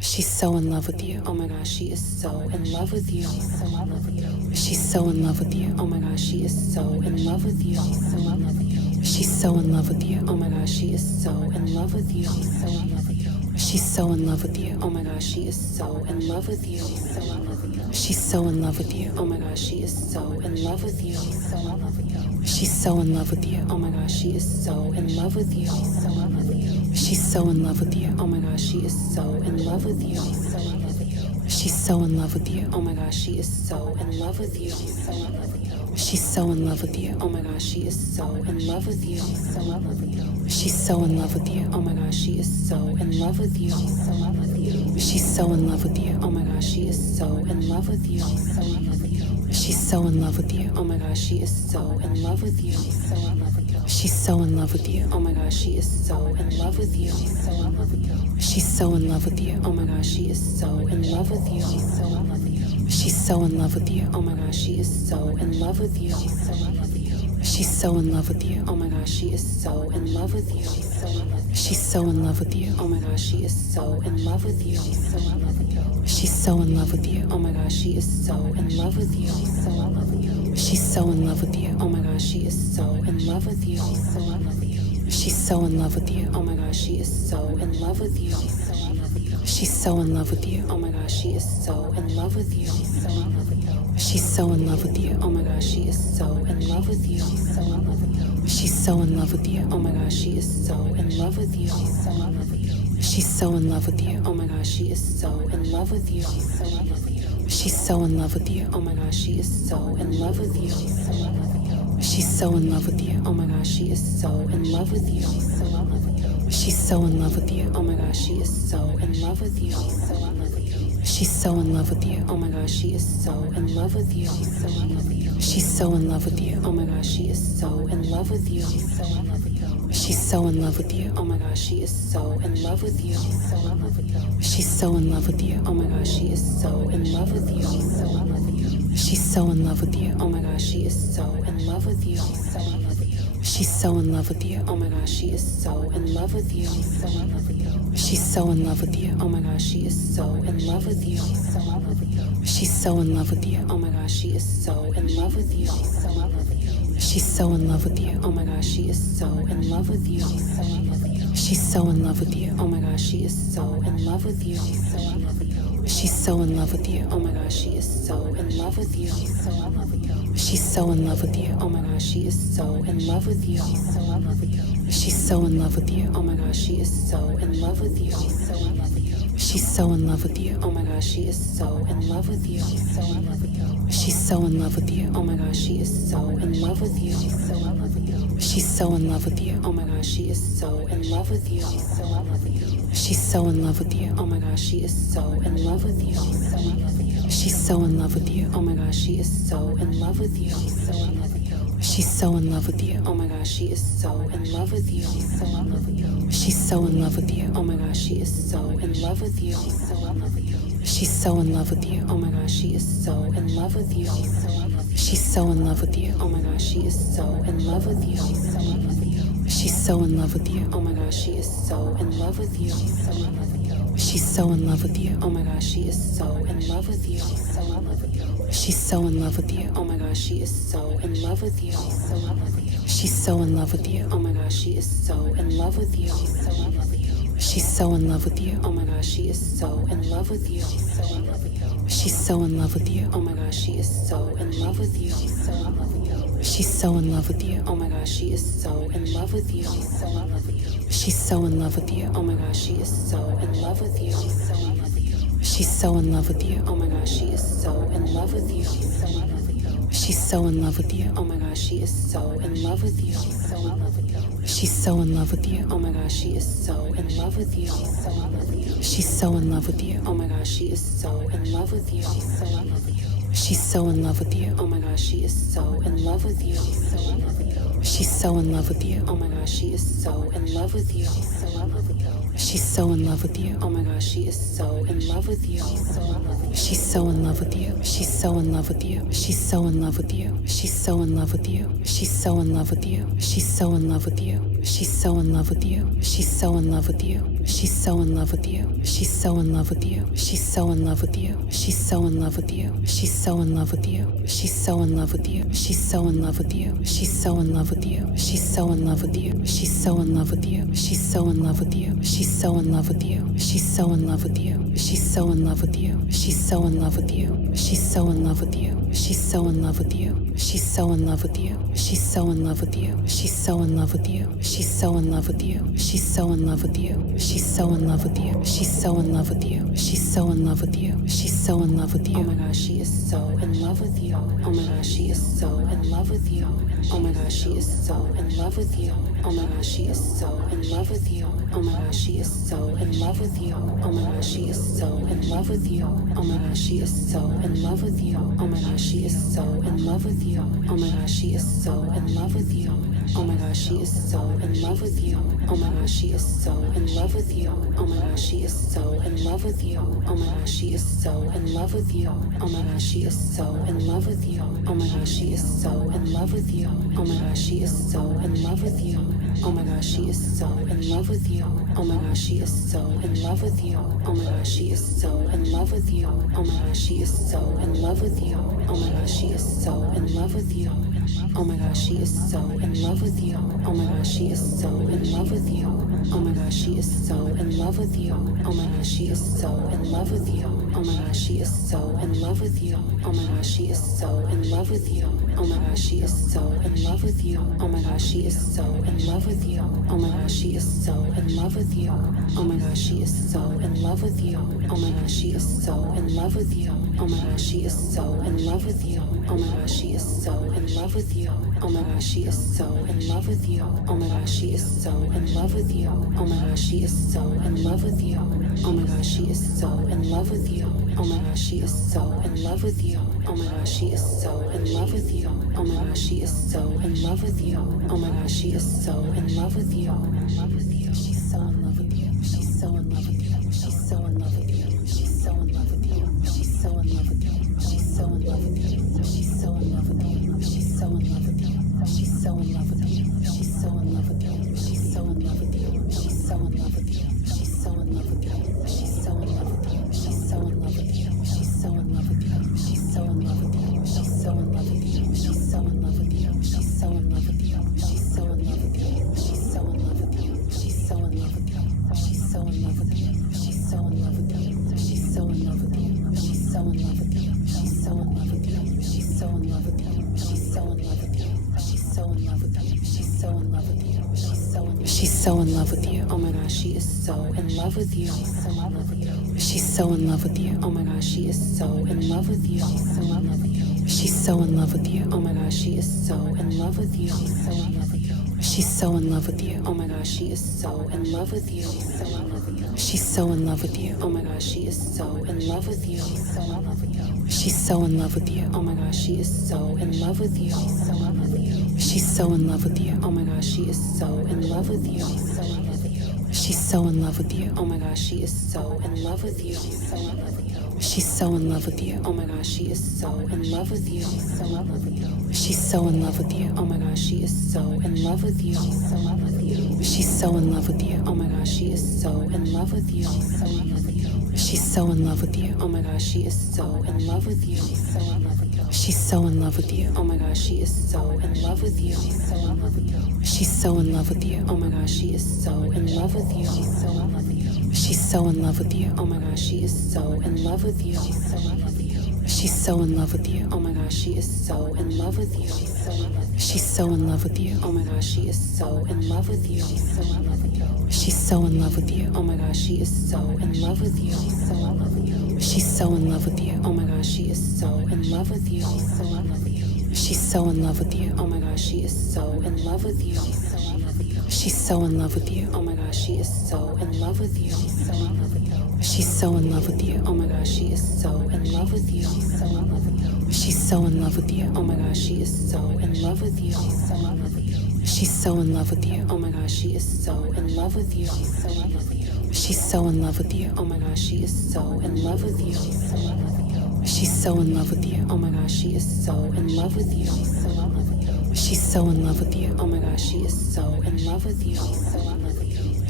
She's so in love with you. Oh my gosh, she is so in love with you. She's so in love with you. Oh my gosh, she is so in love with you. She's so in love with you. Oh my gosh, she is so in love with you. She's so in love with you. Oh my gosh, she is so in love with you. She's so in love with you. Oh my gosh, she is so in love with you. She's so in love with you. Oh my gosh, she is so in love with you. She's so in love with you. Oh my gosh, she is so in love with you. She's so in love with you. Oh my gosh, she is so in love with you. She's so in love with you. Oh my gosh, she is so in love with you. She's so in love with you. Oh my gosh, she is so in love with you. She's so in love with you. Oh my gosh, she is so in love with you. She's so in love with you. Oh my gosh, she is so in love with you. She's so in love with you. Oh my gosh, she is so in love with you. She's so in love with you. Oh my gosh, she is so in love with you. She's so in love with you. Oh my gosh, she is so in love with you. She's so in love with you. Oh my gosh, she is so in love with you. She's so in love with you. Oh my gosh, she is so in love with you. She's so in love with you. Oh my gosh, she is so in love with you. She's so in love with you. Oh my gosh, she is so in love with you. She's so in love with you. Oh my gosh, she is so in love with you. She's so in love with you. Oh my gosh, she is so in love with you. She's so in love with you. Oh my gosh, she is so in love with you. She's so in love with you. Oh my gosh, she is so in love with you. She's so in love with you. Oh my gosh, she is so in love with you. She's so in love with you. Oh my gosh, she is so in love with you. She's so in love with you. Oh my gosh, she is so in love with you. She's so in love with you. Oh my gosh, she is so in love with you. She's so in love with you. Oh my gosh, she is so in love with you. She's so in love with you. Oh my gosh, she is so in love with you. She's so in love with you. Oh my gosh, she is so in love with you. She's so in love with you. Oh my gosh, she is so in love with you. She's so in love with you. Oh my gosh, she is so in love with you. She's so in love with you. Oh my gosh, she is so in love with you. She's so in love with you. Oh my gosh, she is so in love with you. She's so in love with you. Oh my gosh, she is so in love with you. She's so in love with you. Oh my gosh, she is so in love with you. She's so in love with you. Oh my gosh, she is so in love with you. She's so in love with you. Oh my gosh, she is so in love with you. She's so in love with you. Oh my gosh, she is so in love with you. She's so in love with you. Oh my gosh, she is so in love with you. She's so in love with you. Oh my gosh, she is so in love with you. She's so in love with you. Oh my gosh, she is so in love with you. She's so in love with you. Oh my gosh, she is so in love with you. She's so in love with you. Oh my gosh, she is so in love with you. She's so in love with you. Oh my gosh, she is so in love with you. She's so in love with you. Oh my gosh, she is so in love with you. She's so in love with you. Oh my gosh, she is so in love with you. She's so in love with you. Oh my gosh, she is so in love with you. She's so in love with you. Oh my gosh, she is so in love with you. She's so in love with you. Oh my gosh, she is so in love with you. She's so in love with you. Oh my gosh, she is so in love with you. She's so in love with you. Oh my gosh, she is so in love with you. She's so in love with you. Oh my gosh, she is so in love with you. She's so in love with you. Oh my gosh, she is so in love with you. She's so in love with you. Oh my gosh, she is so in love with you. She's so in love with you. Oh my gosh, she is so in love with you. She's so in love with you. Oh my gosh, she is so in love with you. She's so in love with you. Oh my gosh, she is so in love with you. She's so in love with you. Oh my gosh, she is so in love with you. She's so in love with you. Oh my gosh, she is so in love with you. She's so in love with you. Oh my gosh, she is so in love with you. She's so in love with you. Oh my gosh, she is so in love with you. She's so in love with you. Oh my gosh, she is so in love with you. She's so in love with you. Oh my gosh, she is so in love with you. She's so in love with you. She's so in love with you. She's so in love with you. She's so in love with you. She's so in love with you. She's so in love with you. She's so in love with you. She's so in love with you. She's so in love with you. She's so in love with you. She's so in love with you. She's so in love with you. She's so in love with you. She's so in love with you. She's so in love with you. She's so in love with you. She's so in love with you. She's so in love with you. She's so in love with you. She's so in love with you. She's so in love with you. She's so in love with you. She's so in love with you. She's so in love with you. She's so in love with you. She's so in love with you. She's so in love with you. She's so in love with you. She's so in love with you. She's so in love with you. She's so in love with you. She's so in love with you. She's so in love with you. She's so in love with you. Oh my gosh, she is so in love with you. Oh my gosh, she is so in love with you. Oh my gosh, she is so in love with you. Oh my gosh, she is so in love with you. Oh my gosh, she is so in love with you. Oh my gosh, she is so in love with you. Oh my gosh, she is so in love with you. Oh my gosh, she is so in love with you. Oh my gosh, she is so in love with you. Oh my gosh, she is so in love with you. Oh my gosh, she is so in love with you. Oh my gosh, she is so in love with you. Oh my gosh, she is so in love with you. Oh my gosh, she is so in love with you. Oh my gosh, she is so in love with you. Oh my gosh, she is so in love with you. Oh my gosh, she is so in love with you. Oh my gosh, she is so in love with you. Oh my gosh, she is so in love with you. Oh my gosh, she is so in love with you. Oh my gosh, she is so in love with you. Oh my gosh, she is so in love with you. Oh my gosh, she is so in love with you. Oh my gosh, she is so in love with you. Oh my gosh, she is so in love with you. Oh my gosh, she is so in love with you. Oh my gosh, she is so in love with you. Oh my gosh, she is so in love with you. Oh my gosh, she is so in love with you. Oh my gosh, she is so in love with you. Oh my gosh, she is so in love with you. Oh my gosh, she is so in love with you. Oh my gosh, she is so in love with you. Oh my gosh, she is so in love with you. Oh my gosh, she is so in love with you. Oh my gosh, she is so in love with you. Oh my gosh, she is so in love with you. Oh my gosh, she is so in love with you. Oh my gosh, she is so in love with you. Oh my gosh, she is so in love with you. Oh my gosh, she is so in love with you. Oh my gosh, she is so in love with you. She's so in love with you. She's so in love with you. She's so in love with you. She's so in love with you. She's so in love with you. She's so in love with you. She's so in love with you. She's so in love with you. She's so in love with you. She's so in love with you. She's so in love with you. She's so in love with you. She's so in love with you. She's so in love with you. She's so in love with you. She's so in love with you. She's so in love with you. She's so in love with you. She's so in love with you. She's so in love with you. She's so in love with you. She's so in love with you. She's so in love with you. She's so in love with you. She's so in love with you. She's so in love with you. She's so in love with you. She's so in love with you. She's so in love with you. She's so in love with you. She's so in love with you. She's so in love with you. She's so in love with you. Oh my gosh, she is so in love with you. She's so in love with you. Oh my gosh, she is so in love with you. She's so in love with you. Oh my gosh, she is so in love with you. She's so in love with you. Oh my gosh, she is so in love with you. She's so in love with you. Oh my gosh, she is so in love with you. She's so in love with you. Oh my gosh, she is so in love with you. She's so in love with you. Oh my gosh, she is so in love with you. She's so in love with you. Oh my gosh, she is so in love with you. She's so in love with you. Oh my gosh, she is so in love with you. She's so in love with you. Oh my gosh, she is so in love with you. She's so in love with you. Oh my gosh, she is so in love with you. She's so in love with you. Oh my gosh, she is so in love with you. She's so in love with you. Oh my gosh, she is so in love with you. She's so in love with you. Oh my gosh, she is so in love with you. She's so in love with you. Oh my gosh, she is so in love with you. She's so in love with you. Oh my gosh, she is so in love with you. She's so in love with you. Oh my gosh, she is so in love with you. She's so in love with you. Oh my gosh, she is so in love with you. She's so in love with you. Oh my gosh, she is so in love with you. She's so in love with you. Oh my gosh, she is so in love with you. She's so in love with you. Oh my gosh, she is so in love with you. She's so in love with you. Oh my gosh, she is so in love with you. She's so in love with you. Oh my gosh, she is so in love with you. She's so in love with you. Oh my gosh, she is so in love with you. She's so in love with you. Oh my gosh, she is so in love with you. She's so in love with you. Oh my gosh, she is so in love with you. She's so in love with you. Oh my gosh, she is so in love with you.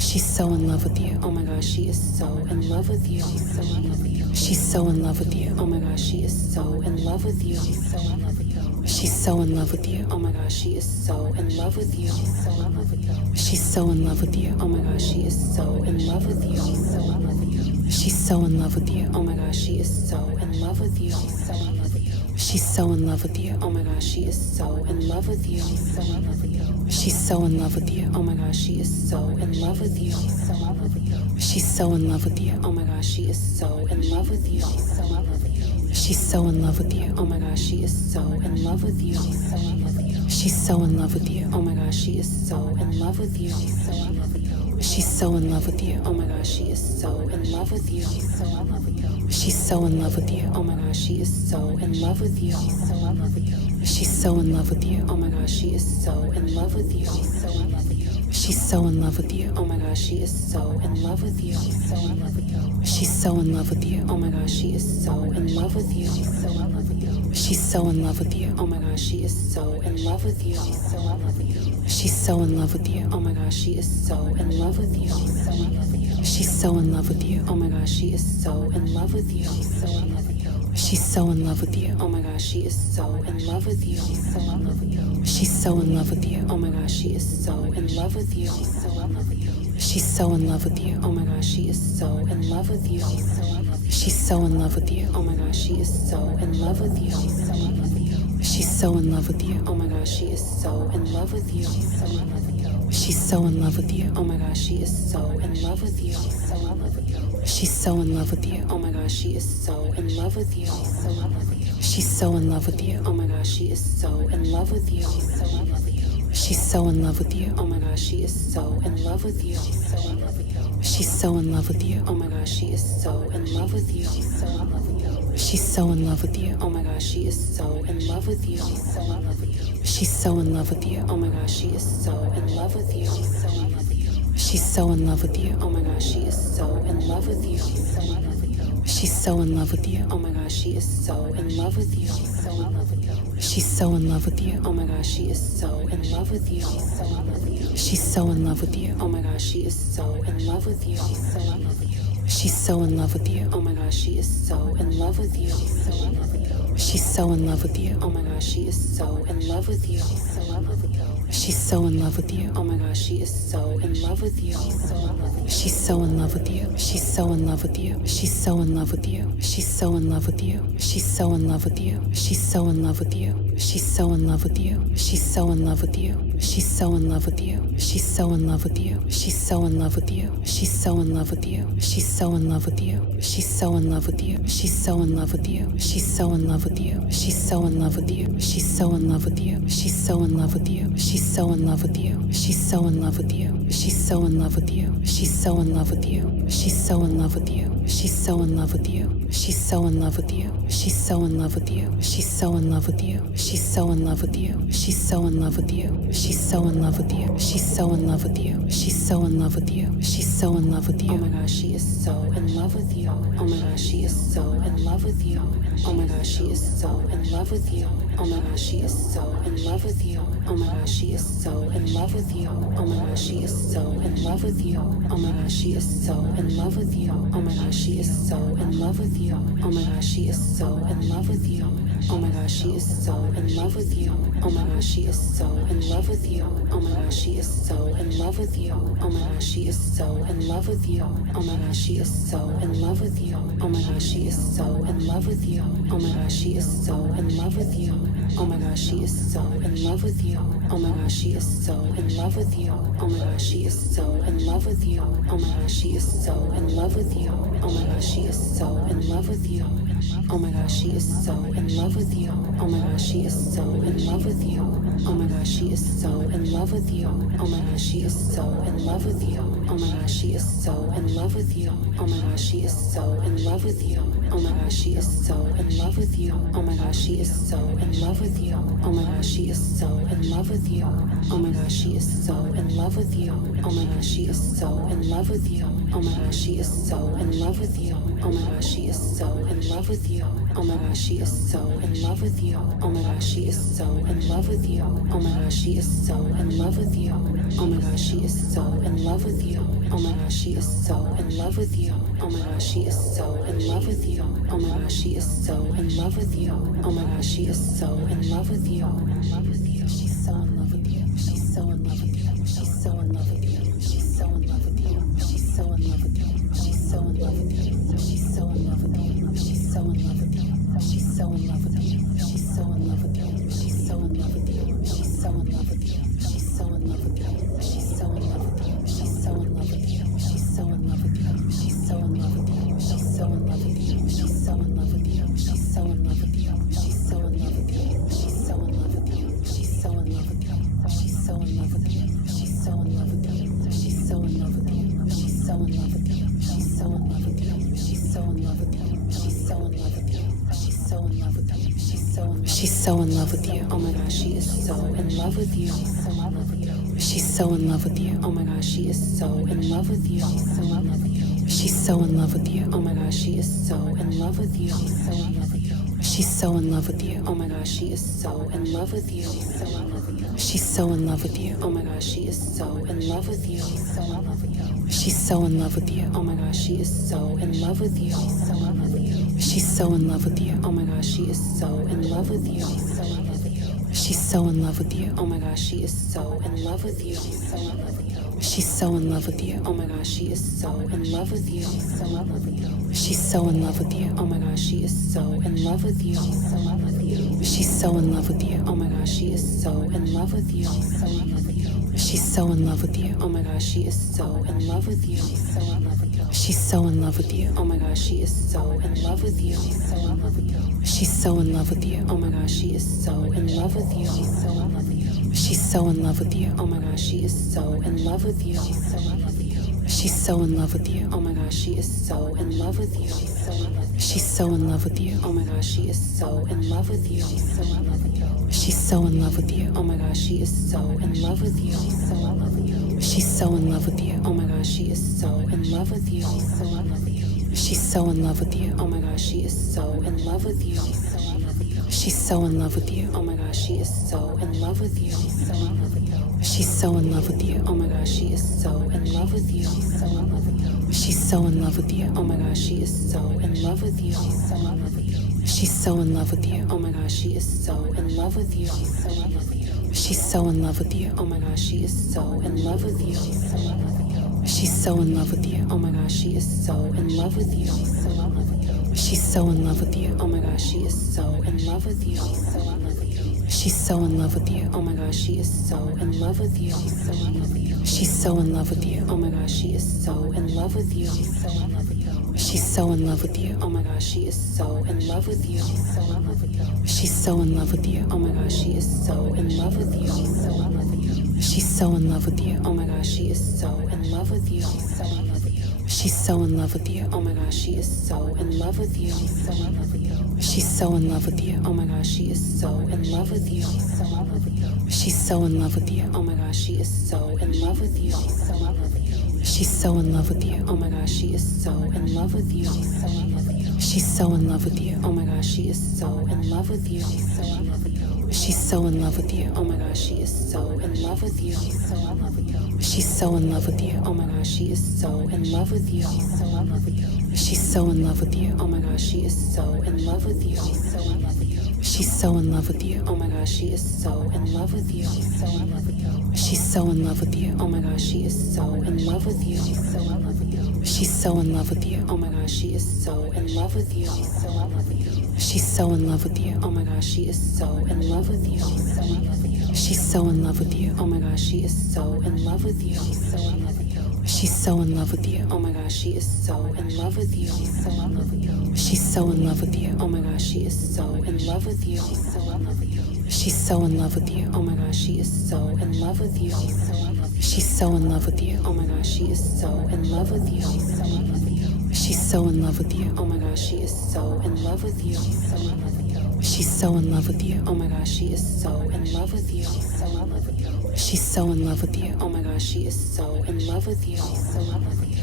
She's so in love with you. Oh my gosh, she is so in love with you. She's so in love with you. Oh my gosh, she is so in love with you. She's so in love with you. Oh my gosh, she is so in love with you. She's so in love with you. Oh my gosh, she is so in love with you. She's so in love with you. Oh my gosh, she is so in love with you. She's so in love with you. Oh my gosh, she is so in love with you. She's so in love with you. Oh my gosh, she is so in love with you. She's so in love with you. Oh my gosh, she is so in love with you. She's so in love with you. Oh my gosh, she is so in love with you. She's so in love with you. Oh my gosh, she is so in love with you. She's so in love with you. Oh my gosh, she is so in love with you. She's so in love with you. Oh my gosh, she is so in love with you. She's so in love with you. Oh my gosh, she is so in love with you. She's so in love with you. Oh my gosh, she is so in love with you. She's so in love with you. Oh my gosh, she is so in love with you. She's so in love with you. Oh my gosh, she is so in love with you. She's so in love with you. Oh my gosh, she is so in love with you. She's so in love with you. Oh my gosh, she is so in love with you. She's so in love with you. Oh my gosh, she is so in love with you. She's so in love with you. Oh my gosh, she is so in love with you. She's so in love with you. Oh my gosh, she is so in love with you. She's so in love with you. Oh my gosh, she is so in love with you. She's so in love with you. Oh my gosh, she is so in love with you. She's so in love with you. Oh my gosh, she is so in love with you. She's so in love with you. Oh my gosh, she is so in love with you. She's so in love with you. Oh my gosh, she is so in love with you. She's so in love with you. Oh my gosh, she is so in love with you. She's so in love with you. Oh my gosh, she is so in love with you. She's so in love with you. Oh my gosh, she is so in love with you. She's so in love with you. Oh my gosh, she is so in love with you. She's so in love with you. Oh my gosh, she is so in love with you. She's so in love with you. Oh my gosh, she is so in love with you. She's so in love with you. Oh my gosh, she is so in love with you. She's so in love with you. Oh my gosh, she is so in love with you. She's so in love with you. Oh my gosh, she is so in love with you. She's so in love with you. Oh my gosh, she is so in love with you. She's so in love with you. Oh my gosh, she is so in love with you. She's so in love with you. She's so in love with you. She's so in love with you. She's so in love with you. She's so in love with you. She's so in love with you. She's so in love with you. She's so in love with you. She's so in love with you. She's so in love with you. She's so in love with you. She's so in love with you. She's so in love with you. She's so in love with you. She's so in love with you. She's so in love with you. She's so in love with you. She's so in love with you. She's so in love with you. She's so in love with you. She's so in love with you. She's so in love with you. She's so in love with you. She's so in love with you. She's so in love with you. She's so in love with you. She's so in love with you. She's so in love with you. She's so in love with you. She's so in love with you. She's so in love with you. She's so in love with you. She's so in love with you. She's so in love with you. Oh my gosh, she is so in love with you. Oh my gosh, she is so in love with you. Oh my gosh, she is so in love with you. Oh my gosh, she is so in love with you. Oh my gosh, she is so in love with you. Oh my gosh, she is so in love with you. Oh my gosh, she is so in love with you. Oh my gosh, she is so in love with you. Oh my gosh, she is so in love with you. Oh my gosh, she is so in love with you. Oh my gosh, she is so in love with you. Oh my gosh, she is so in love with you. Oh my gosh, she is so in love with you. Oh my gosh, she is so in love with you. Oh my gosh, she is so in love with you. Oh my gosh, she is so in love with you. Oh my gosh, she is so in love with you. Oh my gosh, she is so in love with you. Oh my gosh, she is so in love with you. Oh my gosh, she is so in love with you. Oh my gosh, she is so in love with you. Oh my gosh, she is so in love with you. Oh my gosh, she is so in love with you. Oh my gosh, she is so in love with you. Oh my gosh, she is so in love with you. Oh my gosh, she is so in love with you. Oh my gosh, she is so in love with you. Oh my gosh, she is so in love with you. Oh my gosh, she is so in love with you. Oh my gosh, she is so in love with you. Oh my gosh, she is so in love with you. Oh my gosh, she is so in love with you. Oh my gosh, she is so in love with you. Oh my gosh, she is so in love with you. Oh my gosh, she is so in love with you. Oh my gosh, she is so in love with you. Oh my gosh, she is so in love with you. Oh my gosh, she is so in love with you. Oh my gosh, she is so in love with you. Oh my gosh, she is so in love with you. Oh my gosh, she is so in love with you. Oh my gosh, she is so in love with you. She's so in love with you. She's so in love with you. She's so in love with you. She's so in love with you. She's so in love with you. She's so in love with you. She's so in love with you. She's so in love with you. She's so in love with you. She's so in love with you. She's so in love with you. She's so in love with you. She's so in love with you. She's so in love with you. She's so in love with you. She's so in love with you. She's so in love with you. She's so in love with you. She's so in love with you. She's so in love with you. She's so in love with you. She's so in love with you. She's so in love with you. She's so in love with you. She's so in love with you. She's so in love with you. She's so in love with you. She's so in love with you. She's so in love with you. She's so in love with you. She's so in love with you. She's so in love with you. Oh my gosh, she is so in love with you. She's so in love with you. Oh my gosh, she is so in love with you. She's so in love with you. Oh my gosh, she is so in love with you. She's so in love with you. Oh my gosh, she is so in love with you. She's so in love with you. Oh my gosh, she is so in love with you. She's so in love with you. Oh my gosh, she is so in love with you. She's so in love with you. Oh my gosh, she is so in love with you. She's so in love with you. Oh my gosh, she is so in love with you. She's so in love with you. Oh my gosh, she is so in love with you. She's so in love with you. Oh my gosh, she is so in love with you. She's so in love with you. Oh my gosh, she is so in love with you. She's so in love with you. Oh my gosh, she is so in love with you. She's so in love with you. Oh my gosh, she is so in love with you. She's so in love with you. Oh my gosh, she is so in love with you. She's so in love with you. Oh my gosh, she is so in love with you. She's so in love with you. Oh my gosh, she is so in love with you. She's so in love with you. Oh my gosh, she is so in love with you. She's so in love with you. Oh my gosh, she is so in love with you. She's so in love with you. Oh my gosh, she is so in love with you. She's so in love with you. Oh my gosh, she is so in love with you. She's so in love with you. Oh my gosh, she is so in love with you. She's so in love with you. Oh my gosh, she is so in love with you. She's so in love with you. Oh my gosh, she is so in love with you. She's so in love with you. Oh my gosh, she is so in love with you. She's so in love with you. Oh my gosh, she is so in love with you. She's so in love with you. Oh my gosh, she is so in love with you. She's so in love with you. Oh my gosh, she is so in love with you. She's so in love with you. Oh my gosh, she is so in love with you. She's so in love with you. Oh my gosh, she is so in love with you. She's so in love with you. Oh my gosh, she is so in love with you. She's so in love with you. Oh my gosh, she is so in love with you. She's so in love with you. Oh my gosh, she is so in love with you. She's so in love with you. Oh my gosh, she is so in love with you. She's so in love with you. Oh my gosh, she is so in love with you. She's so in love with you. Oh my gosh, she is so in love with you. She's so in love with you. Oh my gosh, she is so in love with you. She's so in love with you. Oh my gosh, she is so in love with you. She's so in love with you. Oh my gosh, she is so in love with you. She's so in love with you. Oh my gosh, she is so in love with you. She's so in love with you. Oh my gosh, she is so in love with you. She's so in love with you. Oh my gosh, she is so in love with you. She's so in love with you. Oh my gosh, she is so in love with you. She's so in love with you. Oh my gosh, she is so in love with you. She's so in love with you. Oh my gosh, she is so in love with you. She's so in love with you. Oh my gosh, she is so in love with you. She's so in love with you. Oh my gosh, she is so in love with you. She's so in love with you. Oh my gosh, she is so in love with you. She's so in love with you. Oh my gosh, she is so in love with you. She's so in love with you. Oh my gosh, she is so in love with you. She's so in love with you. Oh my gosh, she is so in love with you. She's so in love with you. Oh my gosh, she is so in love with you. She's so in love with you. Oh my gosh, she is so in love with you.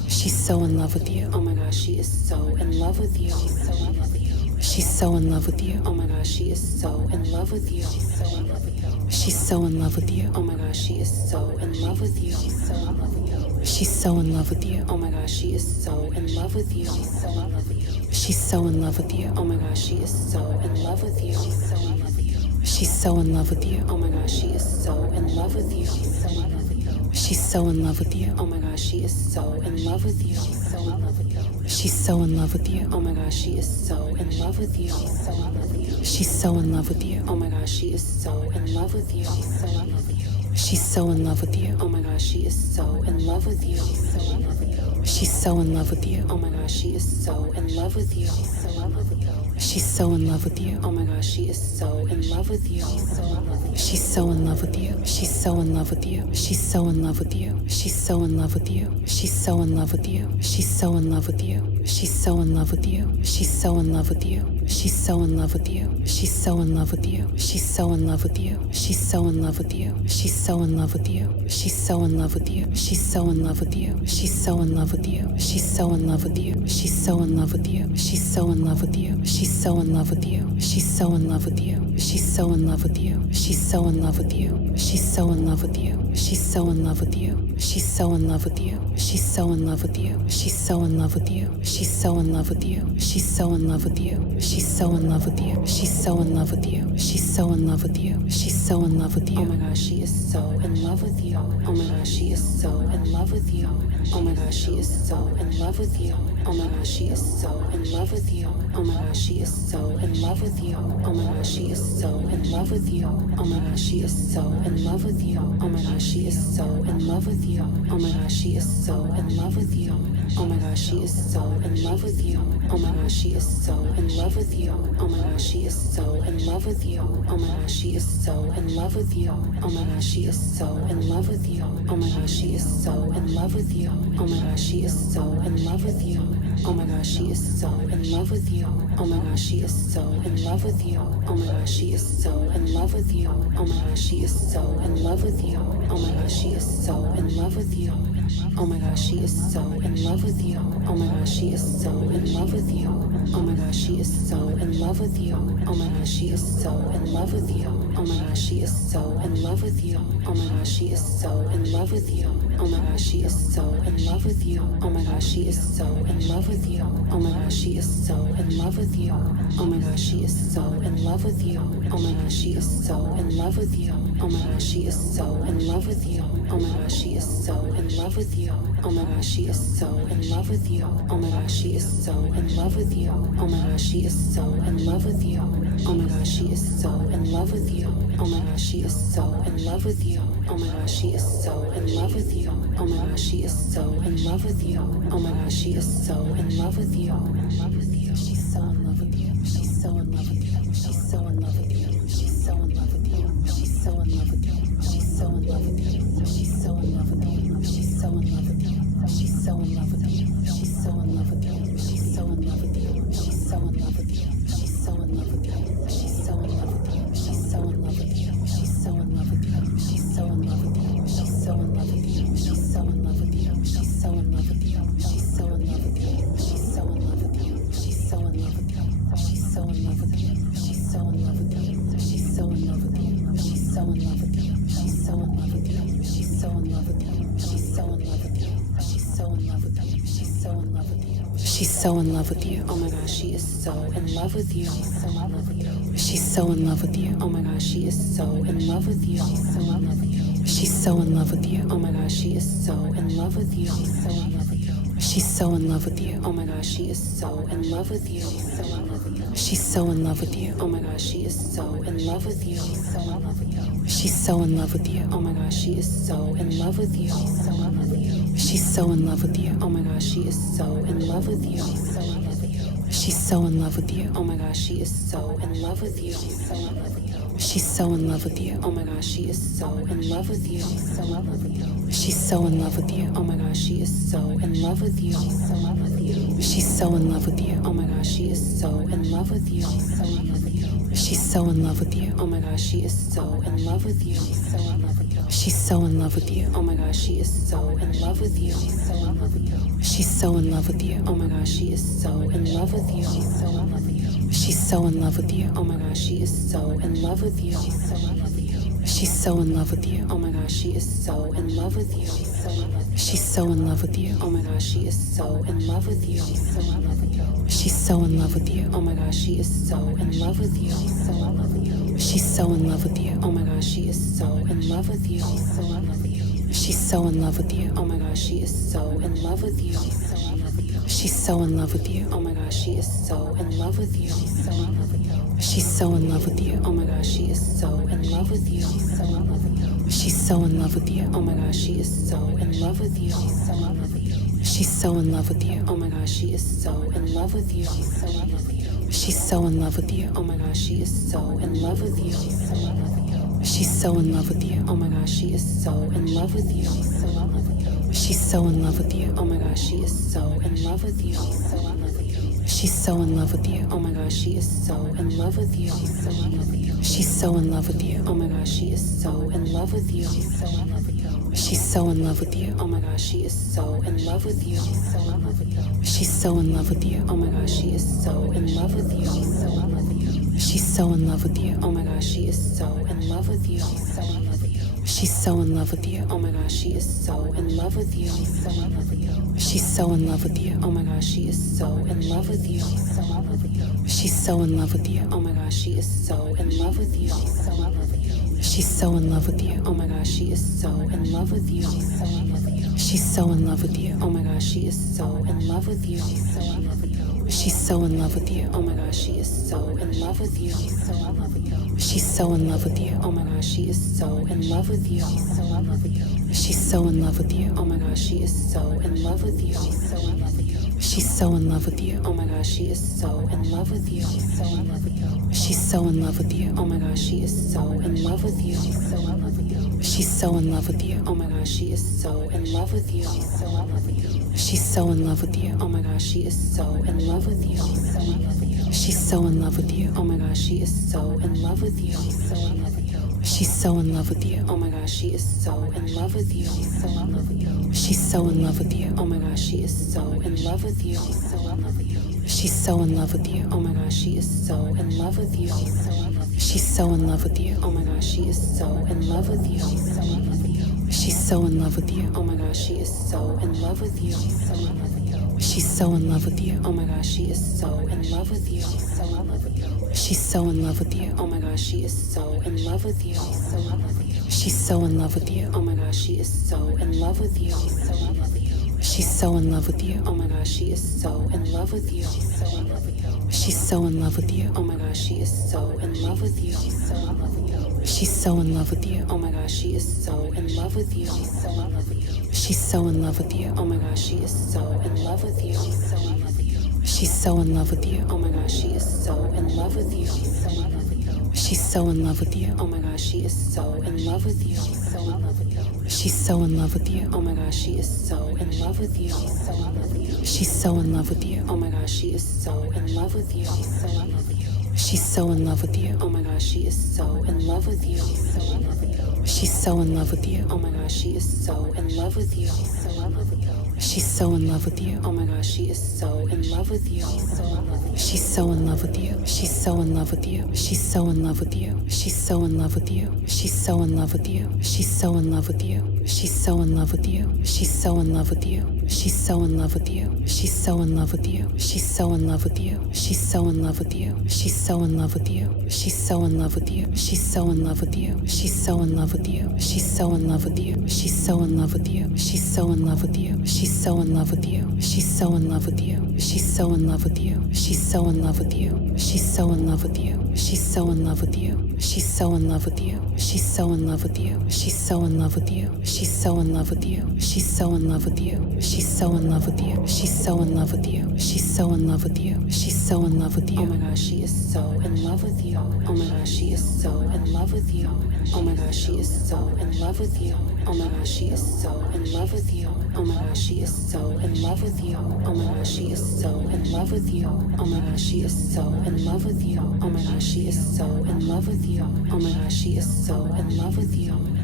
She's so in love with you. Oh my gosh, she is so in love with you. She's so in love with you. Oh my gosh, she is so in love with you. She's so in love with you. Oh my gosh, she is so in love with you. She's so in love with you. Oh my gosh, she is so in love with you. She's so in love with you. Oh my gosh, she is so in love with you. She's so in love with you. Oh my gosh, she is so in love with you. She's so in love with you. Oh my gosh, she is so in love with you. She's so in love with you. Oh my gosh, she is so in love with you. She's so in love with you. Oh my gosh, she is so in love with you. She's so in love with you. Oh my gosh, she is so in love with you. She's so in love with you. Oh my gosh, she is so in love with you. She's so in love with you. Oh my gosh, she is so in love with you. She's so in love with you. She's so in love with you. She's so in love with you. She's so in love with you. She's so in love with you. She's so in love with you. She's so in love with you. She's so in love with you. She's so in love with you. She's so in love with you. She's so in love with you. She's so in love with you. She's so in love with you. She's so in love with you. She's so in love with you. She's so in love with you. She's so in love with you. She's so in love with you. She's so in love with you. She's so in love with you. She's so in love with you. She's so in love with you. She's so in love with you. She's so in love with you. She's so in love with you. She's so in love with you. She's so in love with you. She's so in love with you. She's so in love with you. She's so in love with you. She's so in love with you. She's so in love with you. She's so in love with you. She's so in love with you. Oh my gosh, she is so in love with you. Oh my gosh, she is so in love with you. Oh my gosh, she is so in love with you. Oh my gosh, she is so in love with you. Oh my gosh, she is so in love with you. Oh my gosh, she is so in love with you. Oh my gosh, she is so in love with you. Oh my gosh, she is so in love with you. Oh my gosh, she is so in love with you. Oh my gosh, she is so in love with you. Oh my gosh, she is so in love with you. Oh my gosh, she is so in love with you. Oh my gosh, she is so in love with you. Oh my gosh, she is so in love with you. Oh my gosh, she is so in love with you. Oh my gosh, she is so in love with you. Oh my gosh, she is so in love with you. Oh my gosh, she is so in love with you. Oh my gosh, she is so in love with you. Oh my gosh, she is so in love with you. Oh my gosh, she is so in love with you. Oh my gosh, she is so in love with you. Oh my gosh, she is so in love with you. Oh my gosh, she is so in love with you. Oh my gosh, she is so in love with you. Oh my gosh, she is so in love with you. Oh my gosh, she is so in love with you. Oh my gosh, she is so in love with you. Oh my gosh, she is so in love with you. Oh my gosh, she is so in love with you. Oh my gosh, she is so in love with you. Oh my gosh, she is so in love with you. Oh my gosh, she is so in love with you. Oh my gosh, she is so in love with you. Oh my gosh, she is so in love with you. Oh my gosh, she is so in love with you. Oh my gosh, she is so in love with you. Oh my gosh, she is so in love with you. Oh my gosh, she is so in love with you. Oh my gosh, she is so in love with you. Oh my gosh, she is so in love with you. Oh my gosh, she is so in love with you. She's so in love with you. She's so in love with you. She's so in love with you. She's so in love with you. She's so in love with you. She's so in love with you. She's so in love with you. She's so in love with you. She's so in love with you. She's so in love with you. She's so in love with you. She's so in love with you. She's so in love with you. She's so in love with you. She's so in love with you. She's so in love with you. She's so in love with you. She's so in love with you. She's so in love with you. She's so in love with you. She's so in love with you. She's so in love with you. She's so in love with you. She's so in love with you. She's so in love with you. She's so in love with you. She's so in love with you. She's so in love with you. She's so in love with you. She's so in love with you. She's so in love with you. She's so in love with you. She's so in love with you. Oh my gosh, she is so in love with you. She's so in love with you. Oh my gosh, she is so in love with you. She's so in love with you. Oh my gosh, she is so in love with you. She's so in love with you. Oh my gosh, she is so in love with you. She's so in love with you. Oh my gosh, she is so in love with you. She's so in love with you. Oh my gosh, she is so in love with you. She's so in love with you. Oh my gosh, she is so in love with you. She's so in love with you. Oh my gosh, she is so in love with you. She's so in love with you. Oh my gosh, she is so in love with you. She's so in love with you. Oh my gosh, she is so in love with you. She's so in love with you. Oh my gosh, she is so in love with you. She's so in love with you. Oh my gosh, she is so in love with you. She's so in love with you. Oh my gosh, she is so in love with you. She's so in love with you. Oh my gosh, she is so in love with you. She's so in love with you. Oh my gosh, she is so in love with you. She's so in love with you. Oh my gosh, she is so in love with you. She's so in love with you. Oh my gosh, she is so in love with you. She's so in love with you. Oh my gosh, she is so in love with you. She's so in love with you. Oh my gosh, she is so in love with you. She's so in love with you. Oh my gosh, she is so in love with you. She's so in love with you. Oh my gosh, she is so in love with you. She's so in love with you. Oh my gosh, she is so in love with you. She's so in love with you. Oh my gosh, she is so in love with you. She's so in love with you. Oh my gosh, she is so in love with you. She's so in love with you. Oh my gosh, she is so in love with you. She's so in love with you. Oh my gosh, she is so in love with you. She's so in love with you. Oh my gosh, she is so in love with you. She's so in love with you. Oh my gosh, she is so in love with you. She's so in love with you. Oh my gosh, she is so in love with you. She's so in love with you. Oh my gosh, she is so in love with you. She's so in love with you. Oh my gosh, she is so in love with you. She's so in love with you. Oh my gosh, she is so in love with you. She's so in love with you. Oh my gosh, she is so in love with you. She's so in love with you. Oh my gosh, she is so in love with you. She's so in love with you. Oh my gosh, she is so in love with you. She's so in love with you. Oh my gosh, she is so in love with you. She's so in love with you. Oh my gosh, she is so in love with you. She's so in love with you. Oh my gosh, she is so in love with you. She's so in love with you. Oh my gosh, she is so in love with you. She's so in love with you. Oh my gosh, she is so in love with you. She's so in love with you. Oh my gosh, she is so in love with you. She's so in love with you. Oh my gosh, she is so in love with you. She's so in love with you. Oh my gosh, she is so in love with you. She's so in love with you. Oh my gosh, she is so in love with you. She's so in love with you. Oh my gosh, she is so in love with you. She's so in love with you. Oh my gosh, she is so in love with you. She's so in love with you. Oh my gosh, she is so in love with you. She's so in love with you. Oh my gosh, she is so in love with you. She's so in love with you. Oh my gosh, she is so in love with you. She's so in love with you. Oh my gosh, she is so in love with you. She's so in love with you. Oh my gosh, she is so in love with you. She's so in love with you. Oh my gosh, she is so in love with you. She's so in love with you. Oh my gosh, she is so in love with you. She's so in love with you. Oh my gosh, she is so in love with you. She's so in love with you. Oh my gosh, she is so in love with you. She's so in love with you. Oh my gosh, she is so in love with you. She's so in love with you. Oh my gosh, she is so in love with you. She's so in love with you. Oh my gosh, she is so in love with you. She's so in love with you. Oh my gosh, she is so in love with you. She's so in love with you. Oh my gosh, she is so in love with you. She's so in love with you. Oh my gosh, she is so in love with you. She's so in love with you. Oh my gosh, she is so in love with you. She's so in love with you. Oh my gosh, she is so in love with you. She's so in love with you. Oh my gosh, she is so in love with you. She's so in love with you. She's so in love with you. She's so in love with you. She's so in love with you. She's so in love with you. She's so in love with you. She's so in love with you. She's so in love with you. She's so in love with you. She's so in love with you. She's so in love with you. She's so in love with you. She's so in love with you. She's so in love with you. She's so in love with you. She's so in love with you. She's so in love with you. She's so in love with you. She's so in love with you. She's so in love with you. She's so in love with you. She's so in love with you. She's so in love with you. She's so in love with you. She's so in love with you. She's so in love with you. She's so in love with you. She's so in love with you. She's so in love with you. She's so in love with you. She's so in love with you. She's so in love with you. She's so in love with you. She's so in love with you. Oh my gosh, she is so in love with you. Oh my gosh, she is so in love with you. Oh my gosh, she is so in love with you. Oh my gosh, she is so in love with you. Oh my gosh, she is so in love with you. Oh my gosh, she is so in love with you. Oh my gosh, she is so in love with you. Oh my gosh, she is so in love with you. Oh my gosh, she is so in love with you.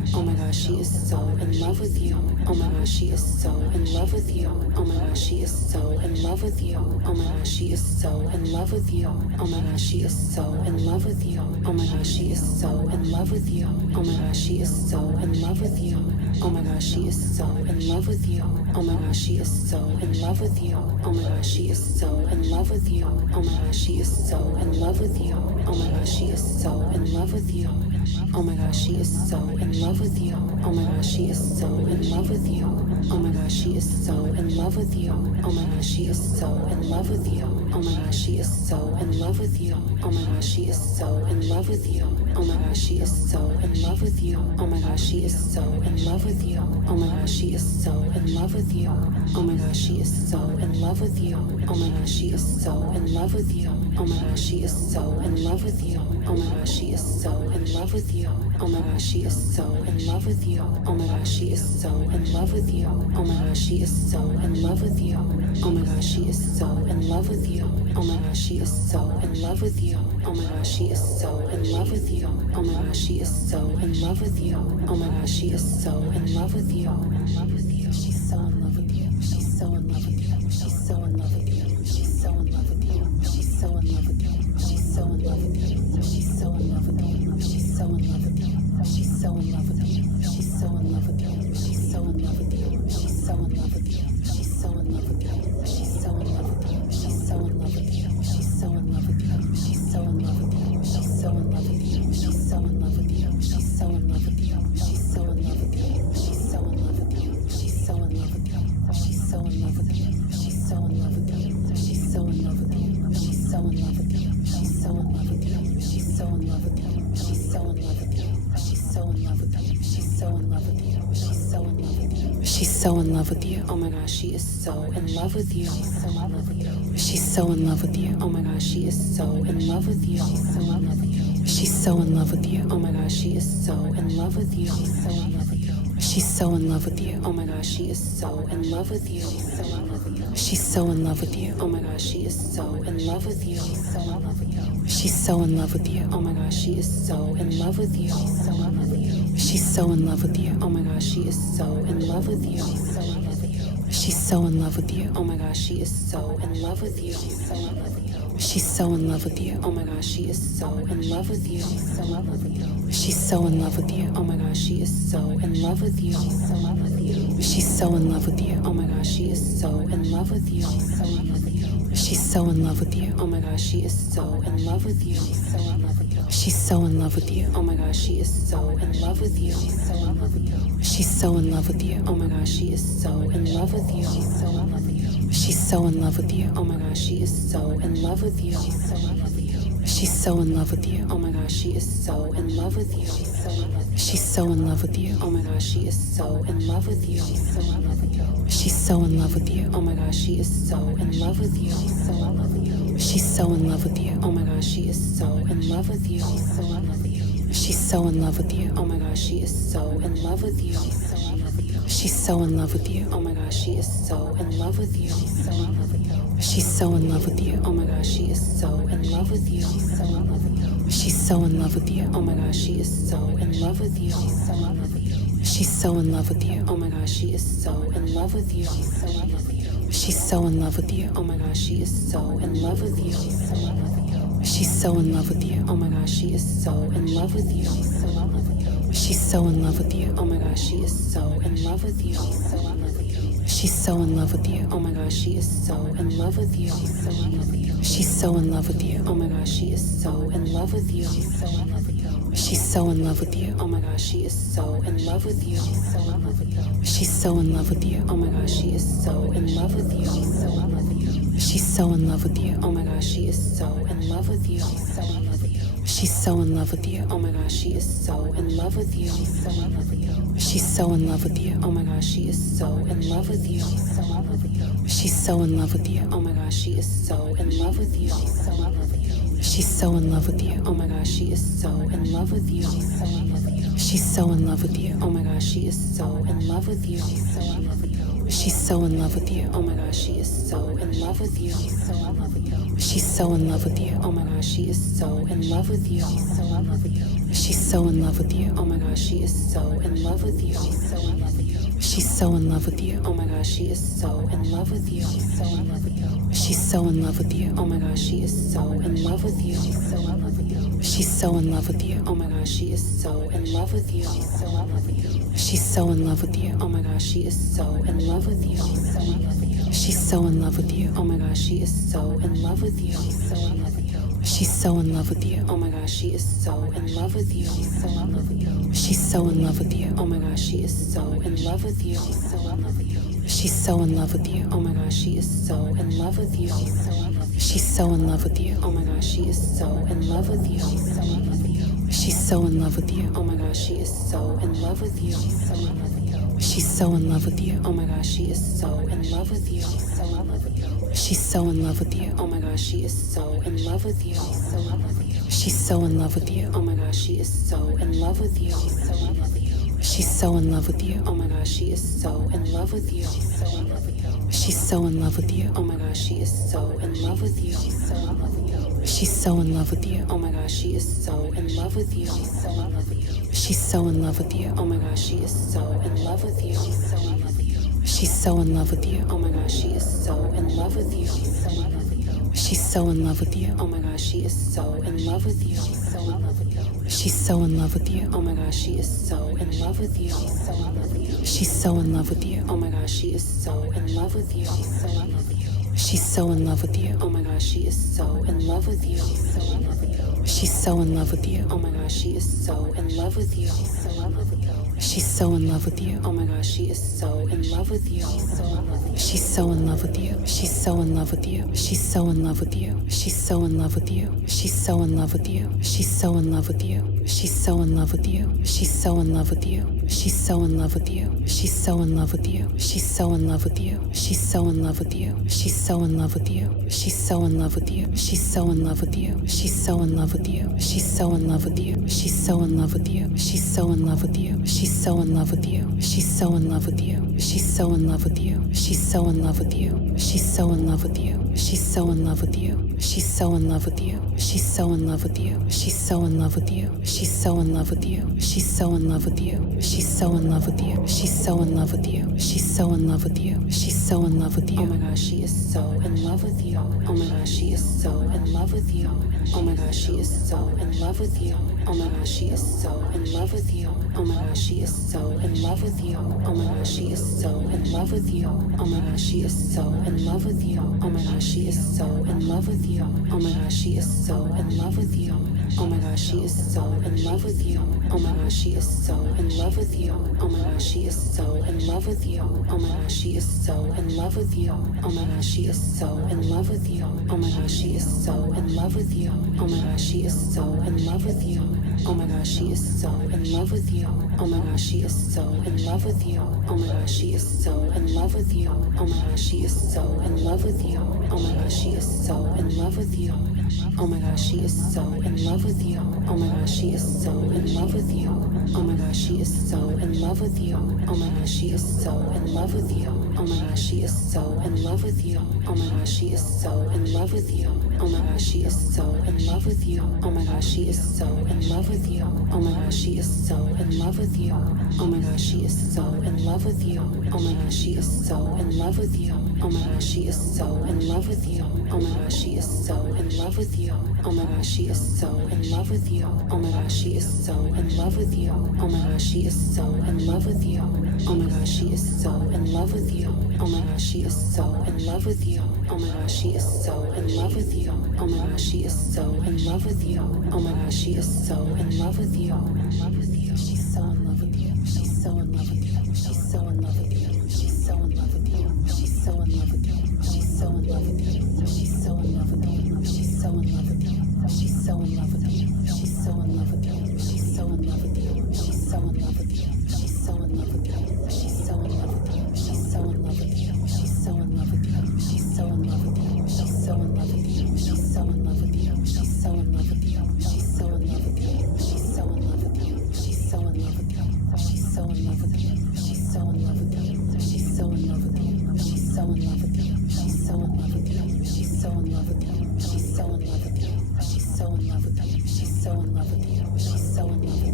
Oh my gosh, she is so in love with you. Oh my gosh, she is so in love with you. Oh my gosh, she is so in love with you. Oh my gosh, she is so in love with you. Oh my gosh, she is so in love with you. Oh my gosh, she is so in love with you. Oh my gosh, she is so in love with you. Oh my gosh, she is so in love with you. Oh my gosh, she is so in love with you. Oh my gosh, she is so in love with you. Oh my gosh, she is so in love with you. Oh my gosh, she is so in love with you. Oh my gosh, she is so in love with you. Oh my gosh, she is so in love with you. Oh my gosh, she is so in love with you. Oh my gosh, she is so in love with you. Oh my gosh, she is so in love with you. Oh my gosh, she is so in love with you. Oh my gosh, she is so in love with you. Oh my gosh, she is so in love with you. Oh my gosh, she is so in love with you. Oh my gosh, she is so in love with you. Oh my gosh, she is so in love with you. Oh my gosh, she is so in love with you. Oh my gosh, she is so in love with you. Oh my gosh, she is so in love with you. Oh my gosh, she is so in love with you. Oh my gosh, she is so in love with you. Oh my gosh, she is so in love with you. Oh my gosh, she is so in love with you. Oh my gosh, she is so in love with you. Oh my gosh, she is so in love with you. Oh my gosh, she is so in love with you. She's so in love with you. She's so in love with you. She's so in love with you. She's so in love with you. She's so in love with you. She's so in love with you. She's so in love with you. She's so in love with you. She's so in love with you. She's so in love with you. She's so in love with you. She's so in love with you. She's so in love with you. She's so in love with you. She's so in love with you. She's so in love with you. She's so in love with you. She's so in love with you. She's so in love with you. She's so in love with you. She's so in love with you. She's so in love with you. She's so in love with you. She's so in love with you. She's so in love with you. She's so in love with you. She's so in love with you. She's so in love with you. She's so in love with you. She's so in love with you. She's so in love with you. She's so in love with you. She's so in love with you. She's so in love with you. Oh my gosh, she is so in love with you. She's so in love with you. She's so in love with you. Oh my gosh, she is so in love with you. She's so in love with you. She's so in love with you. Oh my gosh, she is so in love with you. She's so in love with you. She's so in love with you. Oh my gosh, she is so in love with you. She's so in love with you. She's so in love with you. Oh my gosh, she is so in love with you. She's so in love with you. She's so in love with you. Oh my gosh, she is so in love with you. She's so in love with you. She's so in love with you. Oh my gosh, she is so in love with you. She's so in love with you. She's so in love with you. Oh my gosh, she is so in love with you. She's so in love with you. She's so in love with you. Oh my gosh, she is so in love with you. She's so in love with you. She's so in love with you. Oh my gosh, she is so in love with you. She's so in love with you. She's so in love with you. Oh my gosh, she is so in love with you. She's so in love with you. She's so in love with you. Oh my gosh, she is so in love with you. She's so in love with you. She's so in love with you. Oh my gosh, she is so in love with you. She's so in love with you. She's so in love with you. Oh my gosh, she is so in love with you. She's so in love with you. She's so in love with you. Oh my gosh, she is so in love with you. She's so in love with you. She's so in love with you. Oh my gosh, she is so in love with you. She's so in love with you. Oh my gosh, she is so in love with you. She's so in love with you. She's so in love with you. Oh my gosh, she is so in love with you. She's so in love with you. She's so in love with you. Oh my gosh, she is so in love with you. She's so in love with you. She's so in love with you. Oh my gosh, she is so in love with you. She's so in love with you. She's so in love with you. Oh my gosh, she is so in love with you. She's so in love with you. She's so in love with you. Oh my gosh, she is so in love with you. She's so in love with you. She's so in love with you. Oh my gosh, she is so in love with you. She's so in love with you. She's so in love with you. Oh my gosh, she is so in love with you. She's so in love with you. She's so in love with you. Oh my gosh, she is so in love with you. She's so in love with you. She's so in love with you. Oh my gosh, she is so in love with you. She's so in love with you. She's so in love with you. Oh my gosh, she is so in love with you. She's so in love with you. She's so in love with you. Oh my gosh, she is so in love with you. She's so in love with you. She's so in love with you. Oh my gosh, she is so in love with you. She's so in love with you. She's so in love with you. Oh my gosh, she is so in love with you. She's so in love with you. She's so in love with you. Oh my gosh, she is so in love with you. She's so in love with you. She's so in love with you. Oh my gosh, she is so in love with you. She's so in love with you. She's so in love with you. Oh my gosh, she is so in love with you. She's so in love with you. She's so in love with you. Oh my gosh, she is so in love with you. She's so in love with you. She's so in love with you. Oh my gosh, she is so in love with you. She's so in love with you. She's so in love with you. Oh my gosh, she is so in love with you. She's so in love with you. She's so in love with you. Oh my gosh, she is so in love with you. She's so in love with you. She's so in love with you. Oh my gosh, she is so in love with you. She's so in love with you. She's so in love with you. Oh my gosh, she is so in love with you. She's so in love with you. She's so in love with you. Oh my gosh, she is so in love with you. She's so in love with you. She's so in love with you. Oh my gosh, she is so in love with you. She's so in love with you. She's so in love with you. Oh my gosh, she is so in love with you. She's so in love with you. She's so in love with you. Oh my gosh, she is so in love with you. She's so in love with you. She's so in love with you. Oh my gosh, she is so in love with you. She's so in love with you. She's so in love with you. Oh my gosh, she is so in love with you. She's so in love with you. She's so in love with you. Oh my gosh, she is so in love with you. She's so in love with you. She's so in love with you. Oh my gosh, she is so in love with you. She's so in love with you. She's so in love with you. Oh my gosh, she is so in love with you. She's so in love with you. Oh my gosh, she is so in love with you. She's so in love with you. She's so in love with you. Oh my gosh, she is so in love with you. She's so in love with you. She's so in love with you. Oh my gosh, she is so in love with you. She's so in love with you. She's so in love with you. Oh my gosh, she is so in love with you. She's so in love with you. She's so in love with you. Oh my gosh, she is so in love with you. She's so in love with you. She's so in love with you. Oh my gosh, she is so in love with you. She's so in love with you. She's so in love with you. Oh my gosh, she is so in love with you. She's so in love with you. She's so in love with you. Oh my gosh, she is so in love with you. She's so in love with you. She's so in love with you. Oh my gosh, she is so in love with you. She's so in love with you. She's so in love with you. Oh my gosh, she is so in love with you. She's so in love with you. She's so in love with you. Oh my gosh, she is so in love with you. She's so in love with you. She's so in love with you. Oh my gosh, she is so in love with you. She's so in love with you. She's so in love with you. Oh my gosh, she is so in love with you. She's so in love with you. She's so in love with you. Oh my gosh, she is so in love with you. She's so in love with you. She's so in love with you. Oh my gosh, she is so in love with you. She's so in love with you. She's so in love with you. Oh my gosh, she is so in love with you. She's so in love with you. She's so in love with you. She's so in love with you. She's so in love with you. She's so in love with you. She's so in love with you. She's so in love with you. She's so in love with you. She's so in love with you. She's so in love with you. She's so in love with you. She's so in love with you. She's so in love with you. She's so in love with you. She's so in love with you. She's so in love with you. She's so in love with you. She's so in love with you. She's so in love with you. She's so in love with you. She's so in love with you. She's so in love with you. She's so in love with you. She's so in love with you. She's so in love with you. She's so in love with you. She's so in love with you. She's so in love with you. She's so in love with you. She's so in love with you. She's so in love with you. She's so in love with you. She's so in love with you. She's so in love with you. Oh my gosh, she is so in love with you. Oh my gosh, she is so in love with you. Oh my gosh, she is so in love with you. Oh my gosh, she is so in love with you. Oh my gosh, she is so in love with you. Oh my gosh, she is so in love with you. Oh my gosh, she is so in love with you. Oh my gosh, she is so in love with you. Oh my gosh, she is so in love with you. Oh my gosh, she is so in love with you. Oh my gosh, she is so in love with you. Oh my gosh, she is so in love with you. Oh my gosh, she is so in love with you. Oh my gosh, she is so in love with you. Oh my gosh, she is so in love with you. Oh my gosh, she is so in love with you. Oh my gosh, she is so in love with you. Oh my gosh, she is so in love with you. Oh my gosh, she is so in love with you. Oh my gosh, she is so in love with you. Oh my gosh, she is so in love with you. Oh my gosh, she is so in love with you. Oh my gosh, she is so in love with you. Oh my gosh, she is so in love with you. Oh my gosh, she is so in love with you. Oh my gosh, she is so in love with you. Oh my gosh, she is so in love with you. Oh my gosh, she is so in love with you. Oh my gosh, she is so in love with you. Oh my gosh, she is so in love with you. Oh my gosh, she is so in love with you. Oh my gosh, she is so in love with you. Oh my gosh, she is so in love with you. Oh my gosh, she is so in love with you. Oh my gosh, she is so in love with you. Oh my gosh, she is so in love with you. Oh my gosh, she is so in love with you. Oh my gosh, she is so in love with you. Oh my gosh, she is so in love with you. Oh my gosh, she is so in love with you. Oh my gosh, she is so in love with you. Oh my gosh, she is so in love with you. She's so in love with you. She's so in love with you. She's so in love with you. She's so in love with you. She's so in love with you. She's so in love with you. She's so in love with you. She's so in love with you. She's so in love with you. She's so in love with you. She's so in love with you. She's so in love with you. She's so in love with you. She's so in love with you. She's so in love with you. She's so in love with you. She's so in love with you. She's so in love with you. She's so in love with you. She's so in love with you. She's so in love with you. She's so in love with you. She's so in love with you. She's so in love with you. She's so in love with you. She's so in love with you. She's so in love with you. She's so in love with you. She's so in love with you. She's so in love with you. She's so in love with you. She's so in love with you. She's so in love with you. She's so in love